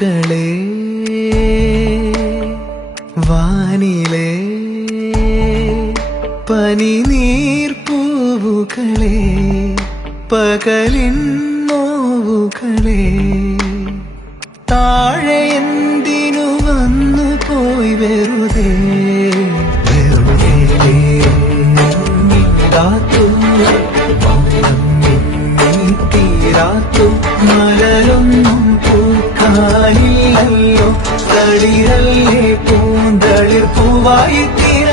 പൂക്കളെ വാനിലെ പനിനീർപ്പൂവുകളെ പകലിൻ നോവുകളെ താഴെ എന്തിനു വന്നു പോയി വെറുതെ തീരാത്തും മലരൊന്നും പൂക്കാനില്ലല്ലോ തളിരല്ലേ പൂന്തളിർ പൂവായി തീര